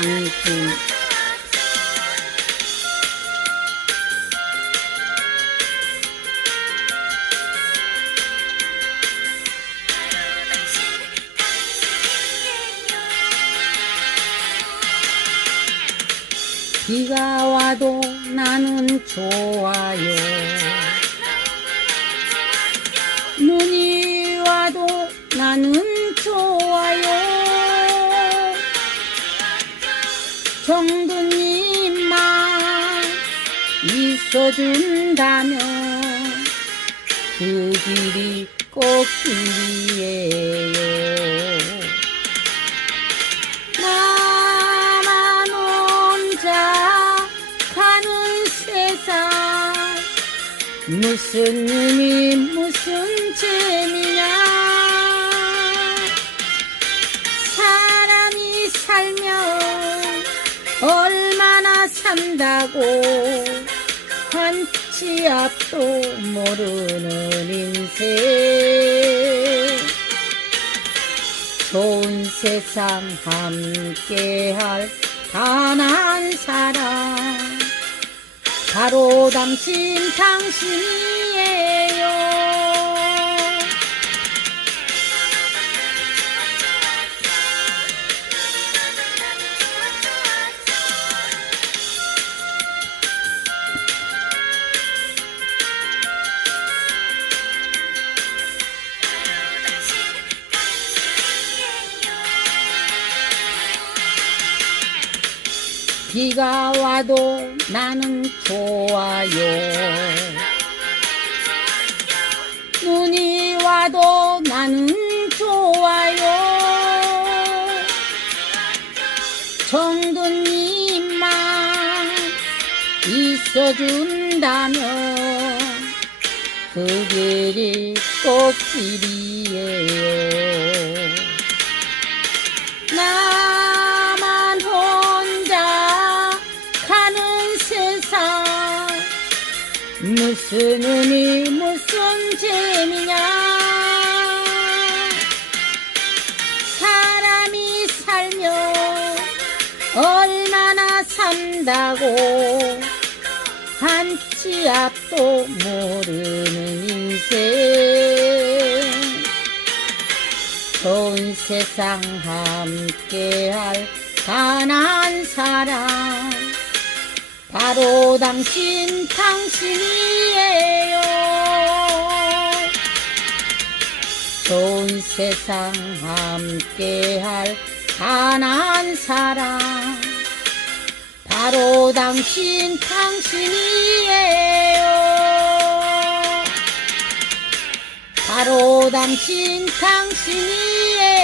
당신 비가 와도 나는 좋아요 정두님만 있어준다면 그 길이 꽃길이에요. 나만 혼자 가는 세상 무슨 의미 무슨 재미냐 산다고 한치 앞도 모르는 인생. 좋은 세상 함께할 단 한 사람. 바로 당신 당신이에요 비가 와도 나는 좋아요. 눈이 와도 나는 좋아요. 정도님만 있어준다면 그 길이 꽃길이에요 무슨 의미 무슨 재미냐? 사람이 살면 얼마나 산다고? 한치 앞도 모르는 인생. 좋은 세상 함께할 단한 사람. 바로 당신 당신이 세상 함께할 단한 사람. 바로 당신 당신이에요. 바로 당신 당신이에요